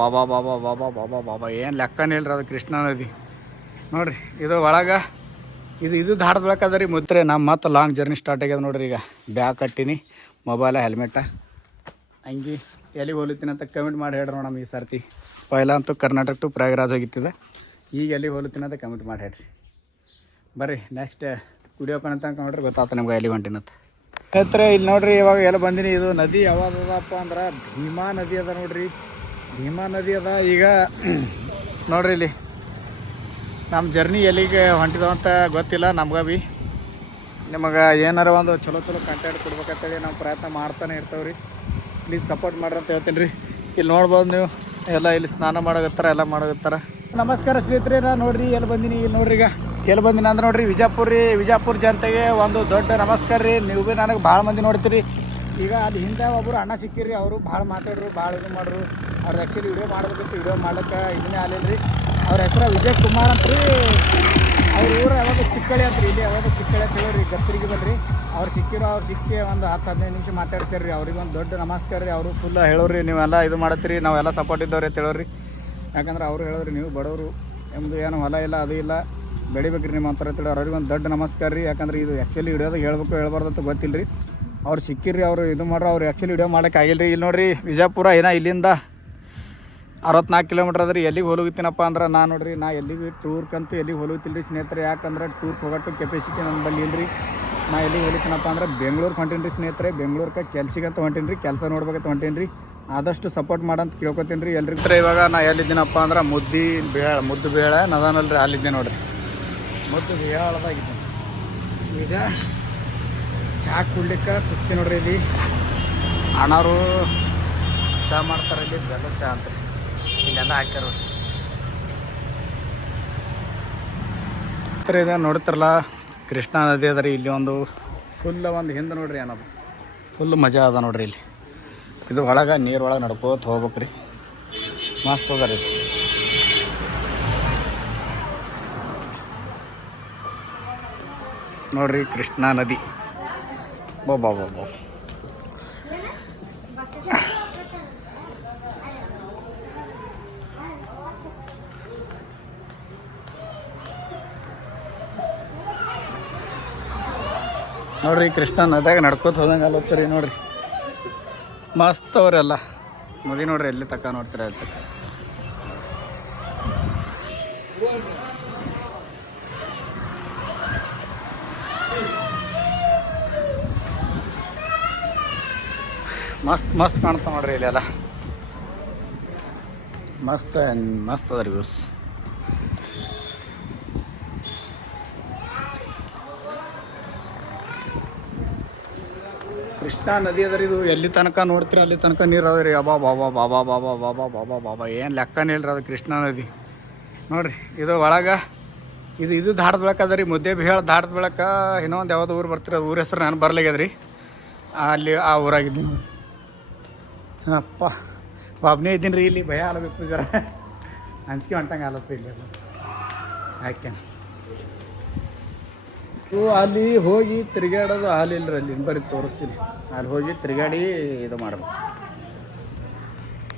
ಬಾಬಾ ಬಾಬಾ ಬಾಬಾ ಬಾಬಾ ಬಾಬಾ. ಏನು ಲೆಕ್ಕನೇ ಇಲ್ರಿ ಅದು ಕೃಷ್ಣಾ ನದಿ. ನೋಡ್ರಿ, ಇದು ಒಳಗೆ, ಇದು ಇದು ದಾಡ್ದ ರೀ ಮುದ್ರೆ ನಮ್ಮ ಮತ್ತೆ ಲಾಂಗ್ ಜರ್ನಿ ಸ್ಟಾರ್ಟ್ ಆಗ್ಯದ ನೋಡ್ರಿ ಈಗ. ಬ್ಯಾಗ್ ಕಟ್ಟಿನಿ ಮೊಬೈಲ ಹೆಲ್ಮೆಟ ಹಂಗೆ ಎಲ್ಲಿ ಹೋಲುತ್ತೀನಿ ಅಂತ ಕಮೆಂಟ್ ಮಾಡಿ ಹೇಳ್ರಿ ನೋಡಮ್ಮ ಈ ಸರ್ತಿ. ಪೈಲ ಅಂತೂ ಕರ್ನಾಟಕ ಟು ಪ್ರಯಾಗರಾಜ್ ಹೋಗಿತ್ತಿದೆ. ಈಗ ಎಲ್ಲಿ ಹೋಲುತ್ತೀನಿ ಅಂತ ಕಮೆಂಟ್ ಮಾಡಿ ಹೇಳ್ರಿ. ಬರ್ರಿ ನೆಕ್ಸ್ಟ್ ವಿಡಿಯೋ ಕಣಂತ ನೋಡ್ರಿ ಗೊತ್ತಾತ ನಿಮ್ಗೆ ಎಲ್ಲಿ ಹೊಂಟಿನಂತ ಹತ್ರ ಇಲ್ಲಿ ನೋಡ್ರಿ ಇವಾಗ ಎಲ್ಲ ಬಂದಿನಿ, ಇದು ನದಿ ಯಾವಾಗ ಅದಪ್ಪ ಅಂದ್ರೆ ಭೀಮಾ ನದಿ ಅದ ನೋಡ್ರಿ. ಭೀಮಾ ನದಿ ಅದ. ಈಗ ನೋಡ್ರಿ ಇಲ್ಲಿ. ನಮ್ಮ ಜರ್ನಿ ಎಲ್ಲಿಗೆ ಹೊಂಟಿದವಂತ ಗೊತ್ತಿಲ್ಲ ನಮ್ಗೆ ಭೀ. ನಿಮಗೆ ಏನಾರ ಒಂದು ಚಲೋ ಚಲೋ ಕಂಟೆಂಟ್ ಕೊಡ್ಬೇಕಂತೇಳಿ ನಾವು ಪ್ರಯತ್ನ ಮಾಡ್ತಾನೆ ಇರ್ತಾವೆ ರೀ ಪ್ಲೀಸ್ ಸಪೋರ್ಟ್ ಮಾಡ್ರಿ ಅಂತ ಹೇಳ್ತೀನಿ ರೀ ಇಲ್ಲಿ ನೋಡ್ಬೋದು ನೀವು. ಎಲ್ಲ ಇಲ್ಲಿ ಸ್ನಾನ ಮಾಡೋಕತ್ತಾರ, ಎಲ್ಲ ಮಾಡಕತ್ತಾರ. ನಮಸ್ಕಾರ ಸ್ನೇಹಿತರೆ, ನಾ ನೋಡ್ರಿ ಎಲ್ಲಿ ಬಂದಿನಿ ಇಲ್ಲಿ ನೋಡ್ರಿ ಈಗ. ಎಲ್ಲಿ ಬಂದಿನಿ ಅಂದ್ರೆ ನೋಡ್ರಿ ವಿಜಾಪುರ ರೀ. ವಿಜಾಪುರ ಜನತೆಗೆ ಒಂದು ದೊಡ್ಡ ನಮಸ್ಕಾರ ರೀ. ನೀವು ಭೀ ನನಗೆ ಭಾಳ ಮಂದಿ ನೋಡ್ತೀರಿ. ಈಗ ಅಲ್ಲಿ ಹಿಂದೆ ಒಬ್ಬರು ಅಣ್ಣ ಸಿಕ್ಕಿರಿ, ಅವರು ಭಾಳ ಮಾತಾಡ್ರು, ಭಾಳ ಇದು ಮಾಡ್ರು. ಅವ್ರದ್ದು ಆ್ಯಕ್ಚುಲಿ ವಿಡಿಯೋ ಮಾಡಬೇಕಿತ್ತು ವಿಡಿಯೋ ಮಾಡೋಕ್ಕೆ ಇದನ್ನೇ ಆಗಲಿಲ್ಲ ರೀ. ಅವ್ರ ಹೆಸರು ವಿಜಯ್ ಕುಮಾರ್ ಅಂತ ರೀ. ಅವ್ರ ಊರು ಯಾವಾಗ ಚಿಕ್ಕಳಿ ಅಂತ ರೀ, ಇಲ್ಲಿ ಯಾವಾಗ ಚಿಕ್ಕಳಿ ಅಂತ ಹೇಳಿ ಗತ್ತರಿಗೆ ಬಲ್ರಿ ಅವ್ರು ಸಿಕ್ಕಿರೋ, ಅವ್ರು ಸಿಕ್ಕಿ ಒಂದು ಹತ್ತು, ಹದಿನೈದು ನಿಮಿಷ ಮಾತಾಡ್ಸ್ಯಾರ ರೀ. ಅವ್ರಿಗೆ ಒಂದು ದೊಡ್ಡ ನಮಸ್ಕಾರ ರೀ. ಅವರು ಫುಲ್ ಹೇಳೋರಿ ನೀವೆಲ್ಲ ಇದು ಮಾಡತ್ತೀರಿ, ನಾವೆಲ್ಲ ಸಪೋರ್ಟ್ ಇದ್ದವ್ರಿ ಅಂತ ಹೇಳೋರಿ ಯಾಕಂದ್ರೆ ಅವ್ರು ಹೇಳೋರಿ ನೀವು ಬಡವರು ನಿಮ್ಮದು ಏನು ಹೊಲ ಇಲ್ಲ, ಅದು ಇಲ್ಲ. ಬೆಳಿಬೇಕ್ರಿ ನಿಮ್ಮ ಅಂತರ ತಿಳಿ. ಅವ್ರಿಗೆ ಒಂದು ದೊಡ್ಡ ನಮಸ್ಕಾರ ರೀ. ಯಾಕಂದ್ರೆ ಇದು ಆ್ಯಕ್ಚುಲಿ ಹಿಡಿಯೋದಾಗ ಹೇಳ್ಬೇಕು ಹೇಳ್ಬಾರ್ದು ಅಂತ ಗೊತ್ತಿಲ್ಲ ರೀ. ಅವ್ರು ಸಿಕ್ಕಿರಿ ಅವರು ಇದು ಮಾಡ್ರಿ, ಅವ್ರು ಆ್ಯಕ್ಚುಲಿ ವಿಡಿಯೋ ಮಾಡೋಕ್ಕಾಗಿಲ್ಲ ರೀ. ಇಲ್ಲಿ ನೋಡಿರಿ, ವಿಜಯಪುರ ಏನೋ ಇಲ್ಲಿಂದ ಅರವತ್ನಾಲ್ಕು ಕಿಲೋಮೀಟ್ರ್ ಅದ ರೀ ಎಲ್ಲಿಗೆ ಹೋಲುತ್ತೀನಪ್ಪ ಅಂದ್ರೆ ನಾನು ನೋಡ್ರಿ ನಾ ಎಲ್ಲಿಗೆ ಟೂರ್ಕಂತೂ ಎಲ್ಲಿಗೆ ಹೋಲುತ್ತಿಲ್ಲ ರೀ ಸ್ನೇಹಿತರೆ. ಯಾಕಂದ್ರೆ ಟೂರ್ಗೆ ಹೋಗಟ್ಟು ಕೆಪಾಸಿಟಿ ನನ್ನ ಬಲ್ಲಿ ಇಲ್ರಿ. ನಾ ಎಲ್ಲಿಗೆ ಹೋಲಿತೀನಪ್ಪ ಅಂದ್ರೆ ಬೆಂಗ್ಳೂರ್ಗೆ ಹೊಂಟೀನಿ ರೀ ಸ್ನೇಹಿತರೆ ಬೆಂಗ್ಳೂರ್ಗೆ ಅಂತ ಹೊಂಟೀನಿ ರೀ ಕೆಲಸ ನೋಡ್ಬೇಕಂತ ಹೊಂಟೀನಿ ರೀ ಆದಷ್ಟು ಸಪೋರ್ಟ್ ಮಾಡಂತ ಕೇಳ್ಕೊತೀನಿ ರೀ ಎಲ್ರಿಗೂ. ಇವಾಗ ನಾ ಎಲ್ಲಿದ್ದೀನಪ್ಪ ಅಂದ್ರೆ ಮುದ್ದಿ ಬೇಳೆ ಮುದ್ದು ಬೇಳೆ ನದಾನಲ್ರಿ ಅಲ್ಲಿದ್ದೆ ನೋಡ್ರಿ. ಮುದ್ದು ಬೇಳದಾಗಿದ್ದೀನಿ ಈಗ ಚಹಾ ಕುಡ್ಲಿಕ್ಕೆ ಕುತ್ತಿ ನೋಡ್ರಿ ಇಲ್ಲಿ. ಅಣ್ಣರು ಚಹಾ ಮಾಡ್ತಾರೆ ಇಲ್ಲಿ ಬೆಲ್ಲ ಚಹಾ ಅಂತ ಇಲ್ಲೆಲ್ಲ ಹಾಕ್ಯಾರ ನೋಡ್ರಿ ಇದೆ, ನೋಡ್ತಿರಲ್ಲ, ಕೃಷ್ಣಾ ನದಿ ಅದ ರೀ, ಇಲ್ಲಿ ಒಂದು ಫುಲ್ ಒಂದು ಹಿಂದೆ ನೋಡ್ರಿ ಏನಪ್ಪ ಫುಲ್ ಮಜಾ ಅದ ನೋಡ್ರಿ ಇಲ್ಲಿ. ಇದು ಒಳಗೆ ನೀರೊಳಗೆ ನಡ್ಕೋತ ಹೋಗ್ಬೇಕು ರೀ ಮಸ್ತ್ ಅದ ರೀ. ನೋಡ್ರಿ, ಕೃಷ್ಣಾ ನದಿ. ಬಾ ಬಾ. ನೋಡ್ರಿ ಕೃಷ್ಣ ನದಾಗ ನಡ್ಕೋತ ಹೋದಂಗೆ ಅಲ್ಲೋತ್ತರಿ ನೋಡ್ರಿ. ಮಸ್ತ್ ಅವರೆಲ್ಲ ಮದಿ ನೋಡ್ರಿ ಎಲ್ಲಿ ತಕ್ಕ ನೋಡ್ತೀರ ಅಂತ ಮಸ್ತ್ ಮಸ್ತ್ ಕಾಣ್ತಾವ ನೋಡ್ರಿ ಇಲ್ಲೆಲ್ಲ. ಮಸ್ತ್ ಮಸ್ತ್ ಅದ ರೀ ವ್ಯೂಸ್. ಕೃಷ್ಣಾ ನದಿ ಅದ ರೀ ಇದು ಎಲ್ಲಿ ತನಕ ನೋಡ್ತೀರಿ ಅಲ್ಲಿ ತನಕ ನೀರು ಅದ ರೀ ಅಬಾ ಬಾಬಾ ಬಾಬಾ ಬಾಬಾ ಬಾಬಾ ಬಾಬಾ ಬಾಬಾ ಏನು ಲೆಕ್ಕನೇ ಇಲ್ರಿ ಅದು ಕೃಷ್ಣಾ ನದಿ ನೋಡ್ರಿ ಇದು ಒಳಗೆ ಇದು ಇದು ದಾಟದ ಬೆಳಕ ಅದ ರೀ ಮುದ್ದೆ ಬೇಳ ದಾಡ್ದ ಬೆಳಕ ಇನ್ನೊಂದು ಯಾವ್ದು ಊರು ಬರ್ತೀರ ಊರ ಹೆಸರು ನಾನು ಬರ್ಲಾಗ್ಯದ ರೀ ಅಲ್ಲಿ ಆ ಊರಾಗಿದ್ದೀನಿ ಅಪ್ಪ ಒಬ್ಬನೇ ಇದ್ದೀನಿ ರೀ ಇಲ್ಲಿ ಭಯ ಆಗಬೇಕು ಜರ ಅಂಜಿಕೆ ಹೊಂಟಂಗೆ ಆಲತ್ತ ಇಲ್ಲಿ ಯಾಕೆ ಓ ಅಲ್ಲಿ ಹೋಗಿ ತಿರುಗಾಡೋದು ಹಾಲಿಲ್ರಿ ಅಲ್ಲಿ ಬರೀ ತೋರಿಸ್ತೀನಿ. ಅಲ್ಲಿ ಹೋಗಿ ತಿರುಗಾಡಿ ಇದು ಮಾಡ್ಬೇಕು.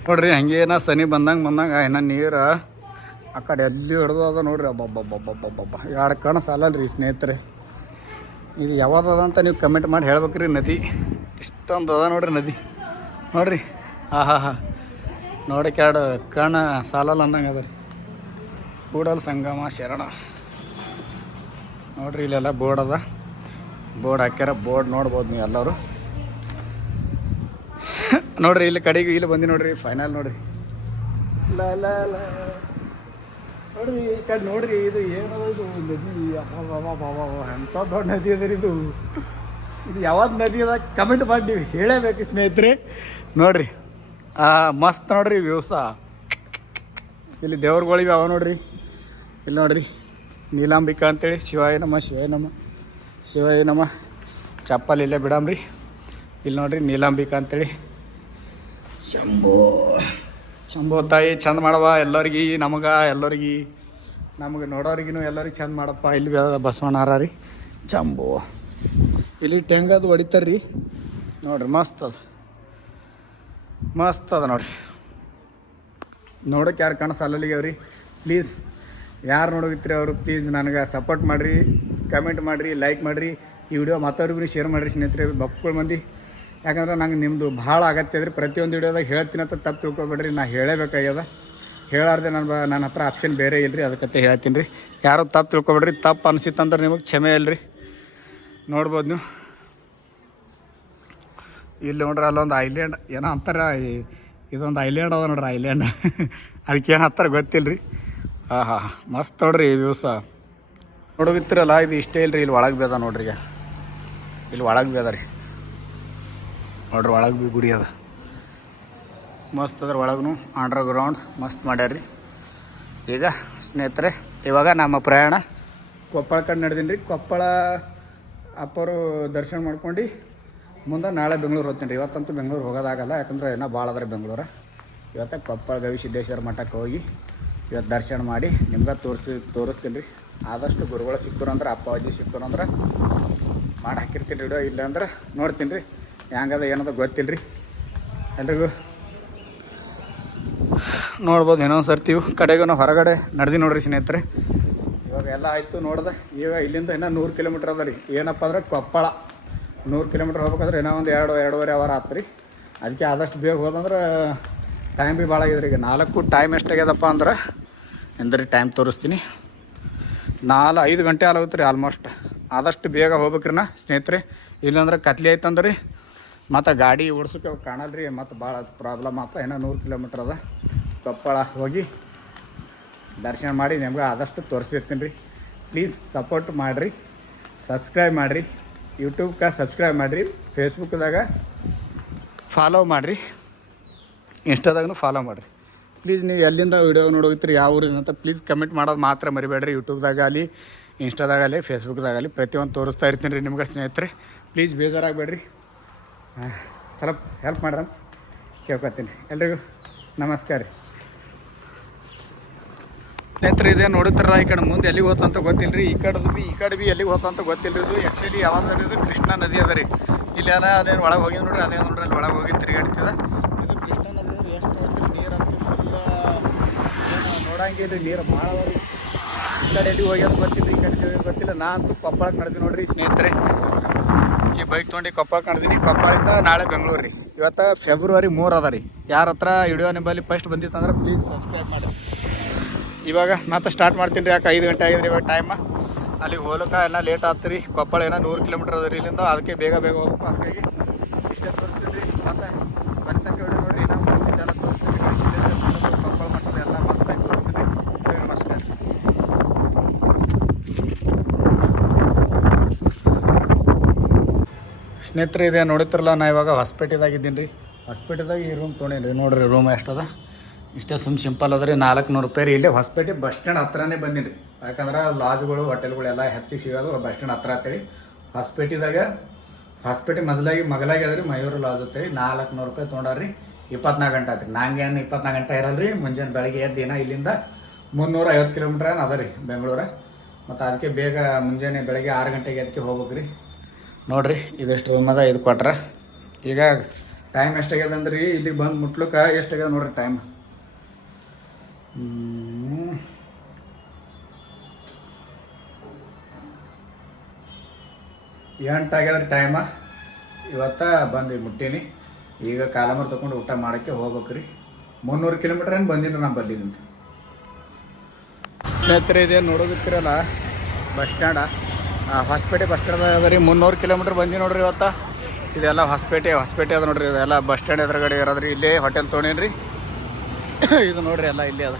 ನೋಡ್ರಿ, ಹಂಗೇನ ಸನಿ ಬಂದಂಗೆ ಬಂದಂಗೆ ಇನ್ನ ನೀರು ಆ ಕಡೆ ಎಲ್ಲಿ ಹಿಡ್ದು ಅದ ನೋಡ್ರಿ. ಅಬ್ಬಬ್ಬಬ್ಬಬ್ಬಬ್ಬಬ್ಬ. ಎರಡು ಕಣ ಸಾಲಲ್ರಿ ಸ್ನೇಹಿತರೆ. ಇದು ಯಾವ್ದು ಅಂತ ನೀವು ಕಮೆಂಟ್ ಮಾಡಿ ಹೇಳ್ಬೇಕ್ರಿ ನದಿ. ಇಷ್ಟೊಂದು ಅದ ನೋಡ್ರಿ ನದಿ. ನೋಡ್ರಿ. ಹಾಂ ಹಾಂ ಹಾಂ. ನೋಡಕ್ಕೆ ಎರಡು ಕಣ ಸಾಲಲ್ಲ ಅನ್ನಂಗೆ ಅದ ರೀ. ಕೂಡಲ್ ಸಂಗಮ ಶರಣ. ನೋಡ್ರಿ, ಇಲ್ಲೆಲ್ಲ ಬೋರ್ಡ್ ಅದ. ಬೋರ್ಡ್ ಹಾಕ್ಯಾರ, ಬೋರ್ಡ್ ನೋಡ್ಬೋದು ನೀವು ಎಲ್ಲರೂ. ನೋಡ್ರಿ, ಇಲ್ಲಿ ಕಡೆಗೆ ಇಲ್ಲಿ ಬಂದು ನೋಡ್ರಿ ಫೈನಲ್ ನೋಡ್ರಿ. ಇಲ್ಲ ಲ ಲ. ನೋಡ್ರಿ, ಈ ಕಡೆ ನೋಡ್ರಿ, ಇದು ಏನದ ನದಿ ದೊಡ್ಡ ನದಿ ಅದ ರೀ ಇದು? ಇದು ಯಾವಾಗ ನದಿ ಅದ? ಕಮೆಂಟ್ ಮಾಡಿ, ನೀವು ಹೇಳಬೇಕು ಸ್ನೇಹಿತರೆ. ನೋಡ್ರಿ ಮಸ್ತ್ ನೋಡ್ರಿ ವ್ಯೂಸ. ಇಲ್ಲಿ ದೇವ್ರಗಳಿವೆ ಅವ ನೋಡ್ರಿ. ಇಲ್ಲಿ ನೋಡ್ರಿ. ನೀಲಾಂಬಿಕಾ ಅಂತೇಳಿ. ಶಿವಾಯ ನಮ್ಮ ಶಿವಾಯ ನಮ ಶಿವಾಯ ನಮ. ಚಪ್ಪಲ್ ಇಲ್ಲೇ ಬಿಡಮ್ರಿ. ಇಲ್ಲಿ ನೋಡ್ರಿ ನೀಲಾಂಬಿಕಾ ಅಂತೇಳಿ. ಶಂಭೋ. ಶಂಭೋ ತಾಯಿ ಚಂದ ಮಾಡವ ಎಲ್ಲರಿಗೆ ನಮಗೆ ಎಲ್ಲರಿಗೆ ನಮಗೆ ನೋಡೋರಿಗೂ ಎಲ್ಲರಿಗೆ ಚಂದ ಮಾಡಪ್ಪ. ಇಲ್ಲಿ ಬಸವಣ್ಣಾರ ರೀ. ಶಂಭೋ. ಇಲ್ಲಿ ಟೆಂಗದು ಹೊಡಿತಾರೆ ರೀ ನೋಡ್ರಿ ಮಸ್ತ್ ಅದ. ಮಸ್ತ್ ಅದ ನೋಡ್ರಿ. ನೋಡೋಕೆ ಯಾರು ಕಾಣಿಸ್ ಅವ್ರಿ ಪ್ಲೀಸ್ ಯಾರು ನೋಡೋಗಿತ್ರಿ ಅವರು ಪ್ಲೀಸ್ ನನಗೆ ಸಪೋರ್ಟ್ ಮಾಡಿರಿ ಕಮೆಂಟ್ ಮಾಡಿರಿ ಲೈಕ್ ಮಾಡಿರಿ, ಈ ವಿಡಿಯೋ ಮತ್ತವ್ರಿಗೂ ಶೇರ್ ಮಾಡಿರಿ ಸ್ನೇಹಿತರೆ ಬಕ್ಕಳ ಮಂದಿ. ಯಾಕಂದ್ರೆ ನಂಗೆ ನಿಮ್ಮದು ಭಾಳ ಅಗತ್ಯ ಇದ್ರಿ. ಪ್ರತಿಯೊಂದು ವಿಡಿಯೋದಾಗ ಹೇಳ್ತೀನಿ ಅಂತ ತಪ್ಪು ತಿಳ್ಕೊಬೇಡ್ರಿ, ನಾ ಹೇಳಬೇಕಾಗ್ಯದ. ಹೇಳಾರ್ದೆ ನನ್ನ ನನ್ನ ಹತ್ರ ಆಪ್ಷನ್ ಬೇರೆ ಇಲ್ಲರಿ ಅದಕ್ಕೆ ಹೇಳ್ತೀನಿ ರೀ. ಯಾರು ತಪ್ಪು ತಿಳ್ಕೊಬೇಡ್ರಿ, ತಪ್ಪು ಅನಿಸಿತ್ತಂದ್ರೆ ನಿಮಗೆ ಕ್ಷಮೆ ಇಲ್ರಿ. ನೋಡ್ಬೋದು ನೀವು. ಇಲ್ಲಿ ನೋಡ್ರಿ, ಅಲ್ಲೊಂದು ಐಲ್ಯಾಂಡ್ ಏನೋ ಅಂತಾರೆ ಇದೊಂದು ಐಲ್ಯಾಂಡ್ ಅದ ನೋಡ್ರಿ ಐಲ್ಯಾಂಡ್ ಅದಕ್ಕೆ ಏನು ಹತ್ತಾರ ಗೊತ್ತಿಲ್ಲ ರೀ ಹಾಂ ಹಾಂ ಮಸ್ತ್ ನೋಡ್ರಿ ಈ ವ್ಯೂಸ ನೋಡೋಗಿತ್ತಿರಲ್ಲ ಇದು ಇಷ್ಟೇ ಇಲ್ರಿ, ಇಲ್ಲಿ ಒಳಗೆ ಬೇದ ನೋಡ್ರಿ ಈಗ. ಇಲ್ಲಿ ಒಳಗೆ ಬೇದ ರೀ. ನೋಡ್ರಿ, ಒಳಗೆ ಬಿ ಗುಡಿ ಅದ. ಮಸ್ತ್ ಅದ್ರ ಒಳಗೂ ಅಂಡರ್ ಗ್ರೌಂಡ್ ಮಸ್ತ್ ಮಾಡ್ಯಾರ್ರಿ ಈಗ ಸ್ನೇಹಿತರೆ, ಇವಾಗ ನಮ್ಮ ಪ್ರಯಾಣ ಕೊಪ್ಪಳ ಕಡೆ ನಡೆದೀನಿ ರೀ. ಕೊಪ್ಪಳ ಅಪ್ಪರು ದರ್ಶನ ಮಾಡ್ಕೊಂಡು, ಮುಂದೆ ನಾಳೆ ಬೆಂಗಳೂರು ಹೋಗ್ತೀನಿ ರೀ. ಇವತ್ತಂತೂ ಬೆಂಗಳೂರು ಹೋಗೋದಾಗಲ್ಲ ಯಾಕಂದ್ರೆ ಇನ್ನೂ ಭಾಳ ಅದ ರೀ ಬೆಂಗಳೂರು. ಇವತ್ತೇ ಕೊಪ್ಪಳ ಗವಿ ಸಿದ್ದೇಶ್ವರ ಮಠಕ್ಕೆ ಹೋಗಿ ಇವತ್ತು ದರ್ಶನ ಮಾಡಿ ನಿಮ್ಗೆ ತೋರಿಸಿ ತೋರಿಸ್ತೀನಿ ರೀ. ಆದಷ್ಟು ಗುರುಗಳು ಸಿಕ್ಕರು ಅಂದ್ರೆ, ಅಪ್ಪಾಜಿ ಸಿಕ್ಕರು ಅಂದ್ರೆ ಮಾಡಿ ಹಾಕಿರ್ತೀನಿ ಇಲ್ಲ ಅಂದ್ರೆ ನೋಡ್ತೀನಿ ರೀ. ಹೆಂಗದ, ಏನದ ಗೊತ್ತಿಲ್ಲ ರೀ. ಎಲ್ರಿಗೂ ನೋಡ್ಬೋದು, ಇನ್ನೊಂದು ಸರ್ತಿ ಕಡೆಗೂ ನಾವು ಹೊರಗಡೆ ನಡೆದಿ ನೋಡ್ರಿ ಸ್ನೇಹಿತರೆ. ಇವಾಗ ಎಲ್ಲ ಆಯಿತು ನೋಡ್ದೆ. ಈಗ ಇಲ್ಲಿಂದ ಇನ್ನೂ ನೂರು ಕಿಲೋಮೀಟ್ರ್ ಅದ ರೀ. ಏನಪ್ಪ ಅಂದ್ರೆ, ಕೊಪ್ಪಳ. ನೂರು ಕಿಲೋಮೀಟ್ರ್ ಹೋಗ್ಬೇಕಂದ್ರೆ ಇನ್ನೂ ಒಂದು ಎರಡು, ಎರಡೂವರೆ ಅವರ್ ಆತು ರೀ. ಅದಕ್ಕೆ ಆದಷ್ಟು ಬೇಗ ಹೋದಂದ್ರೆ ಟೈಮ್ ಭೀ ಭಾಳ ಆಗಿದೆ ಈಗ ನಾಲ್ಕು ಟೈಮ್ ಎಷ್ಟಾಗ್ಯದಪ್ಪ ಅಂದ್ರೆ, ಎಂದ್ರೆ ಟೈಮ್ ತೋರಿಸ್ತೀನಿ. ನಾಲ್ಕು ಐದು ಗಂಟೆ ಆಲಾಗುತ್ತೆ ರೀ ಆಲ್ಮೋಸ್ಟ್ ಆದಷ್ಟು ಬೇಗ ಹೋಗ್ಬೇಕ್ರಿ ನಾ ಸ್ನೇಹಿತರೆ. ಇಲ್ಲಾಂದ್ರೆ ಕತ್ಲೆ ಆಯ್ತಂದ್ರಿ ಮತ್ತು ಗಾಡಿ ಓಡಿಸೋಕೆ ಕಾಣಲ್ಲ ರೀ ಮತ್ತು ಭಾಳ ಪ್ರಾಬ್ಲಮ್ ಆಗ್ತಾ ಏನೋ ನೂರು ಕಿಲೋಮೀಟ್ರ್ ಅದ. ಕೊಪ್ಪಳ ಹೋಗಿ ದರ್ಶನ ಮಾಡಿ ನಿಮ್ಗೆ ಆದಷ್ಟು ತೋರಿಸಿರ್ತೀನಿ ರೀ ಪ್ಲೀಸ್ ಸಪೋರ್ಟ್ ಮಾಡಿರಿ. ಸಬ್ಸ್ಕ್ರೈಬ್ ಮಾಡಿರಿ. ಯೂಟ್ಯೂಬ್ಗೆ ಸಬ್ಸ್ಕ್ರೈಬ್ ಮಾಡಿರಿ. ಫೇಸ್ಬುಕ್ದಾಗ ಫಾಲೋ ಮಾಡಿರಿ. ಇನ್ಸ್ಟಾದಾಗೂ ಫಾಲೋ ಮಾಡಿರಿ. ಪ್ಲೀಸ್ ನೀವು ಎಲ್ಲಿಂದ ವೀಡಿಯೋ ನೋಡೋಗ್ತೀರಿ ಯಾವ ಊರಿಂದ ಅಂತ ಪ್ಲೀಸ್ ಕಮೆಂಟ್ ಮಾಡೋದು ಮಾತ್ರ ಮರಿಬೇಡ್ರಿ. ಯೂಟ್ಯೂಬ್ದಾಗ ಆಗಲಿ ಇನ್ಸ್ಟಾದಾಗಲಿ ಫೇಸ್ಬುಕ್ದಾಗಲಿ ಪ್ರತಿಯೊಂದು ತೋರಿಸ್ತಾ ಇರ್ತೀನಿ ರೀ ನಿಮ್ಗೆ ಸ್ನೇಹಿತರೆ. ಪ್ಲೀಸ್ ಬೇಜಾರಾಗಬೇಡ್ರಿ. ಸ್ವಲ್ಪ ಹೆಲ್ಪ್ ಮಾಡ್ರಿ ಅಂತ ಕೇಳ್ಕೊತೀನಿ. ಎಲ್ರಿಗೂ ನಮಸ್ಕಾರ ರೀ. ಸ್ನೇಹಿತರೆ ಇದೇ ನೋಡುತ್ತಾರಲ್ಲ ಈ ಕಡೆ ಮುಂದೆ ಎಲ್ಲಿಗೆ ಹೋತಂತ ಗೊತ್ತಿಲ್ಲ ರೀ ಈ ಕಡೆದು ಬಿ ಈ ಕಡೆ ಬಿ ಎಲ್ಲಿಗೆ ಹೋತಂತ ಗೊತ್ತಿಲ್ಲ ರೀ ಇದು ಆ್ಯಕ್ಚುಲಿ ಯಾವಾಗ ಇದು ಕೃಷ್ಣಾ ನದಿ ಅದ ರೀ. ಇಲ್ಲೆಲ್ಲ ಅದೇನು ಒಳಗೆ ಹೋಗಿ ನೋಡ್ರಿ ಅದೇನು ನೋಡ್ರಿ ಅಲ್ಲಿ ಒಳಗೆ ಹೋಗಿ ತಿರುಗಾಡ್ತದ ಇದು ಕೃಷ್ಣಾ ನದಿ ಅಂದ್ರೆ ಎಷ್ಟು ಹೋಗ್ತೀರಿ ನೀರಂತೂ ಫುಲ್ ರೀ ನೀರು ಭಾಳ ಈ ಕಡೆ ಎಲ್ಲಿ ಹೋಗ್ಯೋದು ಗೊತ್ತಿಲ್ಲ, ಈ ಕಡೆ ಗೊತ್ತಿಲ್ಲ. ನಾ ಅಂತೂ ಕೊಪ್ಪಳಕ್ಕೆ ನಡೆದಿ ನೋಡ್ರಿ ಸ್ನೇಹಿತರೆ. ಈ ಬೈಕ್ ತೊಗೊಂಡು ಕೊಪ್ಪಳಕ್ಕೆ ನಡೆದೀನಿ ಕೊಪ್ಪಳಿಂದ ನಾಳೆ ಬೆಂಗಳೂರು ರೀ ಇವತ್ತು ಫೆಬ್ರವರಿ ಮೂರು ಅದ ರೀ. ಯಾರ ಹತ್ರ ವಿಡಿಯೋ ನಿಂಬಲ್ಲಿ ಫಸ್ಟ್ ಬಂದಿತ್ತು ಅಂದ್ರೆ ಪ್ಲೀಸ್ ಸಬ್ಸ್ಕ್ರೈಬ್ ಮಾಡಿ. ಇವಾಗ ಮತ್ತೆ ಸ್ಟಾರ್ಟ್ ಮಾಡ್ತೀನಿ ರೀ. ಯಾಕೆ ಐದು ಗಂಟೆ ಆಗಿದ್ರಿ ಇವಾಗ ಟೈಮ್ ಅಲ್ಲಿ ಹೋಲಕ ಎಲ್ಲ ಲೇಟ್ ಆಗ್ತು ರೀ. ಕೊಪ್ಪಳ ಏನೋ ನೂರು ಕಿಲೋಮೀಟ್ರ್ ಅದ ರೀ ಇಲ್ಲಿಂದ. ಅದಕ್ಕೆ ಬೇಗ ಬೇಗ ಹೋಗ್ಬೇಕು. ಹಾಗಾಗಿ ಇಷ್ಟೇ ತೋರಿಸ್ತೀನಿ ರೀ. ಮತ್ತೆ ಬನ್ನಿ ತನಕ ವಿಡಿಯೋ ನೋಡಿರಿ ನಾವು ಬಂದಿದ್ದೆಲ್ಲ ತೋರಿಸ್ತೀನಿ ರೀ ಸಿದ್ದೇಶ್ವರ ಮಠದ್ದು, ಕೊಪ್ಪಳ ಮಠದ ಎಲ್ಲ ಮಸ್ತಾಗಿ ತೋರಿಸ್ತೀನಿ ರೀ ನಮಸ್ಕಾರ ಸ್ನೇಹಿತರೆ, ಇದೆ ನೋಡುತ್ತಿರಲ್ಲ ನಾ ಇವಾಗ ಹಾಸ್ಪಿಟಲ್ದಾಗ ಇದ್ದೀನಿ ರೀ. ಹಾಸ್ಪಿಟಲ್ದಾಗ ಈ ರೂಮ್ ತೊಗೊಂಡೇನಿ ರೀ. ನೋಡ್ರಿ ರೂಮ್ ಎಷ್ಟದ? ಇಷ್ಟೇ ಸುಮ್ಮ ಸಿಂಪಲ್ ಅದ ರೀ. ನಾಲ್ಕು ನೂರು ರೂಪಾಯಿ ರೀ. ಇಲ್ಲೇ ಹಾಸ್ಪಿಟಲ್ ಬಸ್ ಸ್ಟ್ಯಾಂಡ್ ಹತ್ರನೇ ಬಂದೀನಿ ರೀ. ಯಾಕಂದ್ರೆ ಲಾಜ್ಗಳು ಹೋಟೆಲ್ಗಳೆಲ್ಲ ಹೆಚ್ಚಿಗೆ ಸಿಗೋದು ಬಸ್ ಸ್ಟ್ಯಾಂಡ್ ಹತ್ರ ಅಂತೇಳಿ. ಹಾಸ್ಪಿಟಲ್ದಾಗ ಹಾಸ್ಪಿಟಲ್ ಮಜಲಾಗಿ, ಮಗಲಾಗಿ ಅದ್ರಿ ಮಯೂರು ಲಾಜ್ ಅಂತೇಳಿ ನಾಲ್ಕು ನೂರು ರೂಪಾಯಿ ತೊಗೊಂಡಾರ್ರಿ ಇಪ್ಪತ್ನಾಲ್ಕು ಗಂಟೆ ಆತ್ರಿ. ನಂಗೇನು ಇಪ್ಪತ್ನಾಲ್ಕು ಗಂಟೆ ಇರಲ್ಲ ರೀ. ಮುಂಜಾನೆ ಬೆಳಗ್ಗೆ ಎದ್ದು ದಿನ ಇಲ್ಲಿಂದ ಮುನ್ನೂರ ಐವತ್ತು ಕಿಲೋಮೀಟ್ರ್ ಏನು ಅದ ರೀ, ಬೆಂಗಳೂರು. ಮತ್ತು ಅದಕ್ಕೆ ಬೇಗ ಮುಂಜಾನೆ ಬೆಳಗ್ಗೆ ಆರು ಗಂಟೆಗೆ ಅದಕ್ಕೆ ಹೋಗ್ಬೇಕು ರೀ ನೋಡ್ರಿ, ಇದೆಷ್ಟು ರೂಮ್ ಅದ, ಇದು ಕೊಟ್ರ ಈಗ ಟೈಮ್ ಎಷ್ಟಾಗ್ಯದ ಅಂದ್ರಿ? ಇಲ್ಲಿಗೆ ಬಂದು ಮುಟ್ಲಕ್ಕೆ ಎಷ್ಟಾಗ್ಯದ ನೋಡ್ರಿ ಟೈಮ್ ಎಂಟಾಗ್ಯದ ಟೈಮ ಇವತ್ತ ಬಂದು ಮುಟ್ಟೀನಿ. ಈಗ ಕಾಲಮರ್ ತಗೊಂಡು ಊಟ ಮಾಡೋಕ್ಕೆ ಹೋಗ್ಬೇಕು ರೀ ಮುನ್ನೂರು ಕಿಲೋಮೀಟ್ರ್ ಏನು ಬಂದೀನಿ ನಾನು ಬಂದಿದ್ದೀನಿ ಸ್ನೇಹಿತರೆ, ಇದೇನು ನೋಡೋದಿತ್ತಿರಲ್ಲ bus stand Hospet bus stand ಅದ ರೀ ಮುನ್ನೂರು ಕಿಲೋಮೀಟ್ರ್ ಬಂದಿ ನೋಡ್ರಿ ಇವತ್ತು. ಇದೆಲ್ಲ ಹೊಸಪೇಟೆ ಹೊಸಪೇಟೆ ಅದ ನೋಡ್ರಿ, ಇದೆಲ್ಲ ಬಸ್ ಸ್ಟ್ಯಾಂಡ್ ಎದುರುಗಡೆ ಇರೋದ್ರಿ. ಇಲ್ಲೇ ಹೋಟೆಲ್ ತೊಗೊಂಡೇನ್ರಿ. ಇದು ನೋಡ್ರಿ ಎಲ್ಲ ಇಲ್ಲೇ ಅದ.